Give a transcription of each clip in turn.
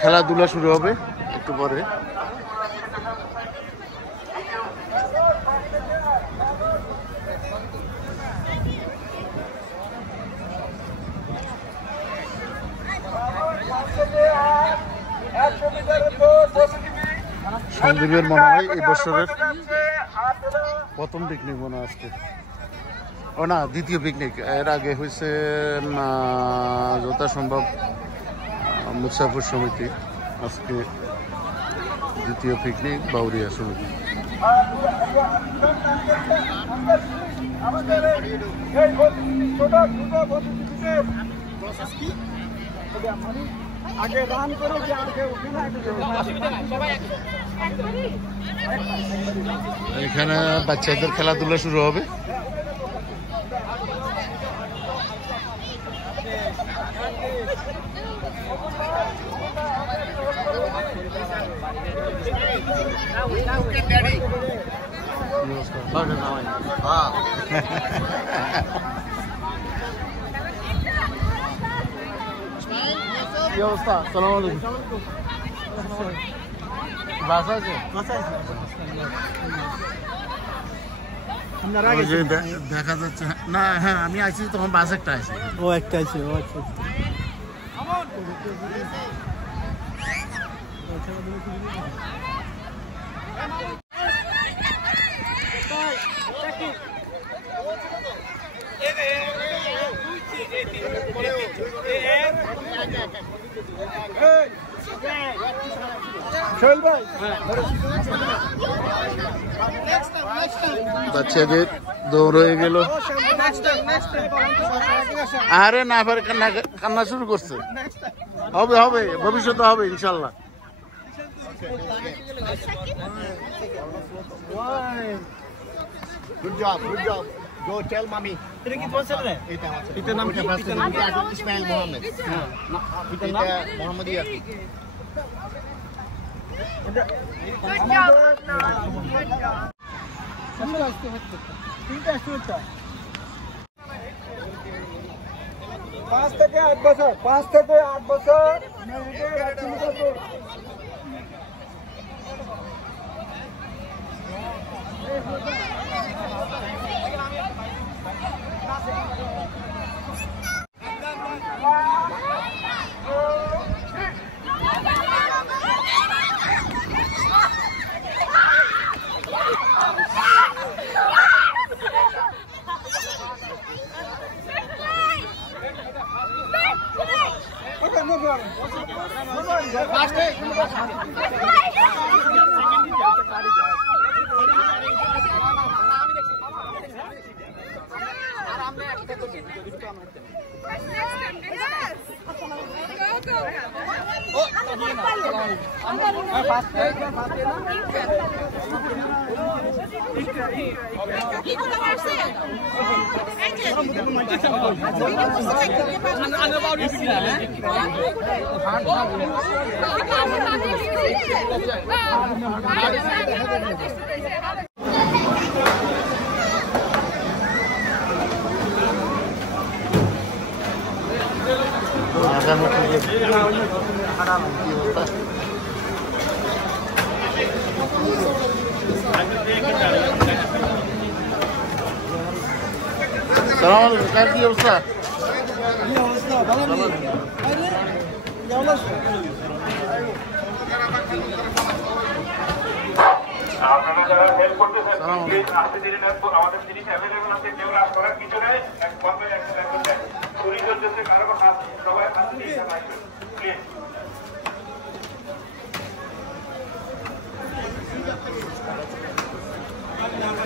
খেলাধুলা শুরু হবে একটু পরে। সন্দীপের মনে হয় এই বছরের প্রথম পিকনিক মনে হয় আজকে, ও না দ্বিতীয় পিকনিক। এর আগে হয়েছে যথাসম্ভব মুসাফির সমিতি, আজকে দ্বিতীয় পিকনিক বাউরিয়া সমিতি। এখানে বাচ্চাদের খেলাধুলা শুরু হবে। কি অবস্থা? সালাম আলাইকুম। বাসা আছে? দেখা যাচ্ছে না। হ্যাঁ আমি আইছি তখন বাস একটা আছে। ও একটা আছে। ও আচ্ছা বাচ্চাদের দৌড় হয়ে গেল। আরে না পারে কান্না শুরু করছে। হবে হবে, ভবিষ্যতে হবে ইনশাল্লাহ। Good job, good job. Go tell mommy. এটা কি কোন ছেলে? এটার নাম কি? ইসমাইল মোহাম্মদ। হ্যাঁ, এটা Mohammadia. Good job. Good job. 5 থেকে 8 বছর, 5 থেকে 8 বছর। কি অবস্থা? আপনারা যারা হেল্প করতেছেন আসতে দেরি না, আমাদের জিনিস অ্যাভেলেবল আছে, যেগুলো করার কিছু নেই। এক পর্বে একটা করতে চুরি চলতেছে, কারো হাত সবাই হাত দিয়ে আসবেন প্লিজ। আপনার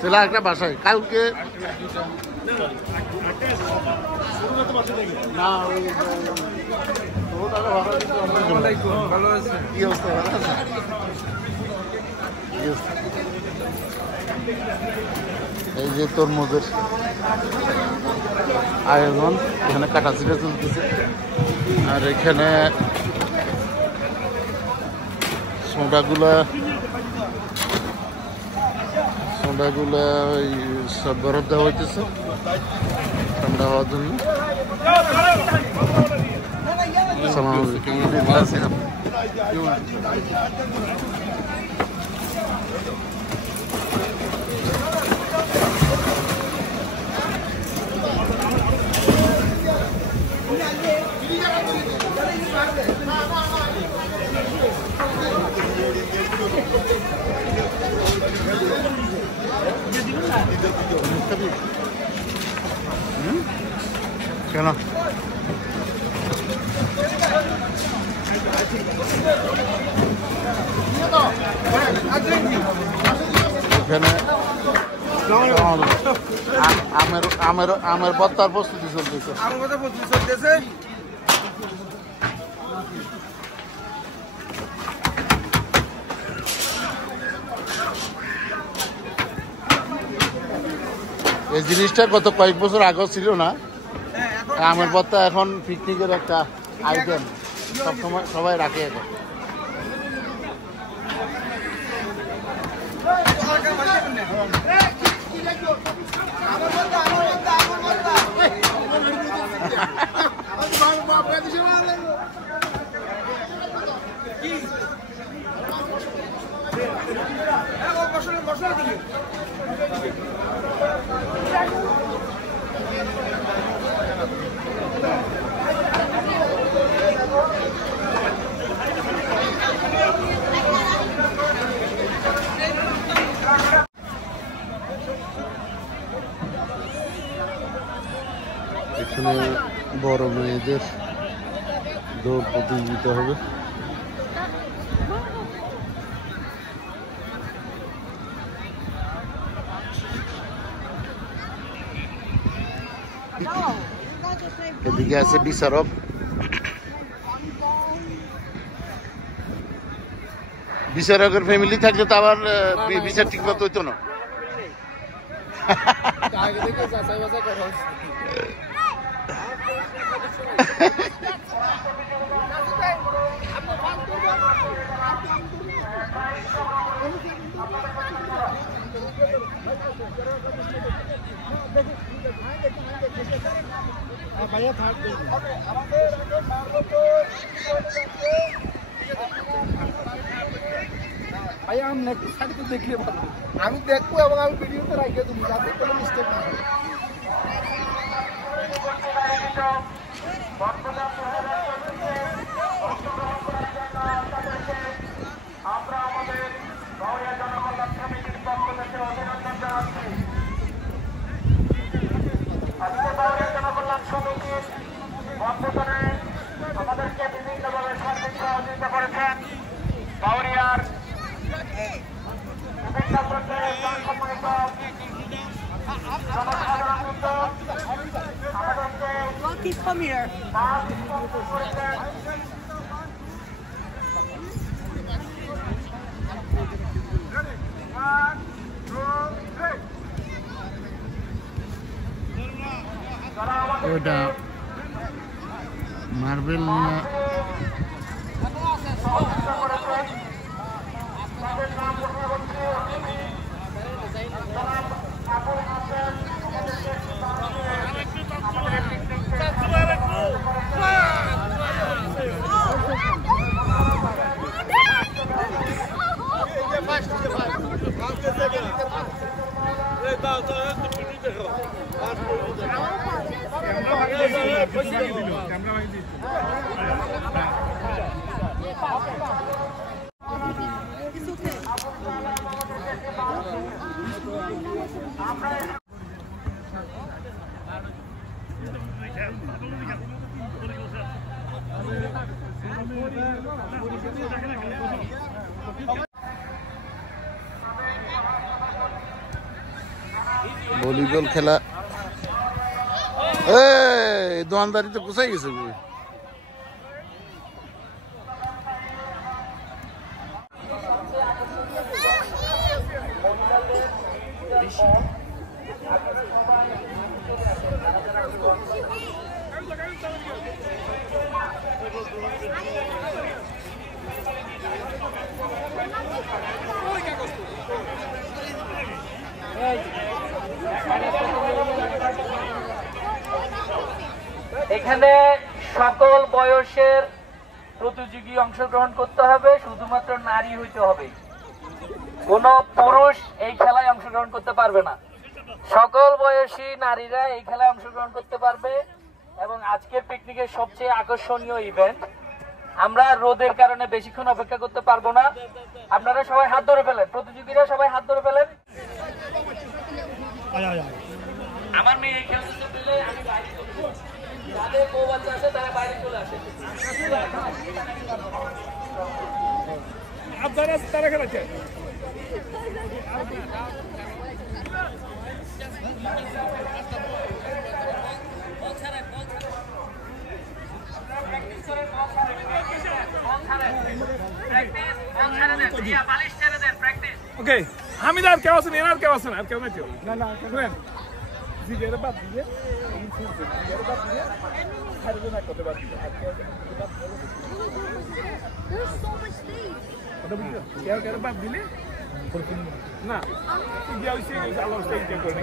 ছেলে একটা বাসায় কালকে না কি অবস্থা এই যে তরমুজের আয়োজন এখানে কাটাছিটা চলতেছে আর এখানে সোডাগুলা সব বরফ দেওয়া হইতেছে ঠান্ডা হওয়ার জন্য কেন এখানে আমের ভর্তার প্রস্তুতি চলতেছে এই জিনিসটা গত কয়েক বছর আগে ছিল না আমের ভর্তা এখন পিকনিকের একটা আইটেম সবসময় সবাই রাখে এখন এখানে বড় মেয়েদের দৌড় প্রতিযোগিতা হবে এদিকে আছে বিচারক বিচারকের ফ্যামিলি থাকলে তো আবার বিচার ঠিক মতো হইতো না আমি দেখবো এবং আমি ভিডিওতে রাখি তুমি যাতে কোনো মিস্টেক না হয় আমরা আমাদের বাউরিয়া জনকল্যাণ সমিতির পক্ষ থেকে অভিনন্দন জানাচ্ছি। আজকে বাউরিয়া জনকল্যাণ সমিতির বন্ধনে আমাদেরকে বিভিন্নভাবে সার্বিক সহযোগিতা করেছেন বাউরিয়ার বিভিন্ন পর্যায়ে সম্মানিত জনসাধারণ বৃন্দ আমাদেরকে ওটা মার্বেল ভলিবল খেলা দোকানদারি তো কোথায় গেছে গো এখানে সকল বয়সের প্রতিযোগী অংশগ্রহণ করতে হবে, শুধুমাত্র নারী হইতে হবে, কোন পুরুষ এই খেলায় অংশগ্রহণ করতে পারবে না। সকল বয়সী নারীরা এই খেলায় অংশগ্রহণ করতে পারবে। এবং আজকের পিকনিকের সবচেয়ে আকর্ষণীয় ইভেন্ট, আমরা রোদের কারণে বেশিক্ষণ অপেক্ষা করতে পারবো না, আপনারা সবাই হাত ধরে ফেলেন, প্রতিযোগীরা সবাই হাত ধরে ফেলেন। আমার মেয়ে এই খেলতে পেলে আমি বাইরে চলে যাবো, যাদের বউ বাচ্চা আছে তারা বাইরে চলে আসে। আপনারা তারা খেলাচ্ছে ওকে হামিদ আর কেউ আছেন এনার কেউ আছেন আর কেউ নাই না না শুনেন জিগের বাদ দিয়ে জিগের বাদ দিয়ে হারবে না করতে পারছি There's so much space. কেউ বাদ দিলে না ইডিয়াল সেই আলো সেই যে করে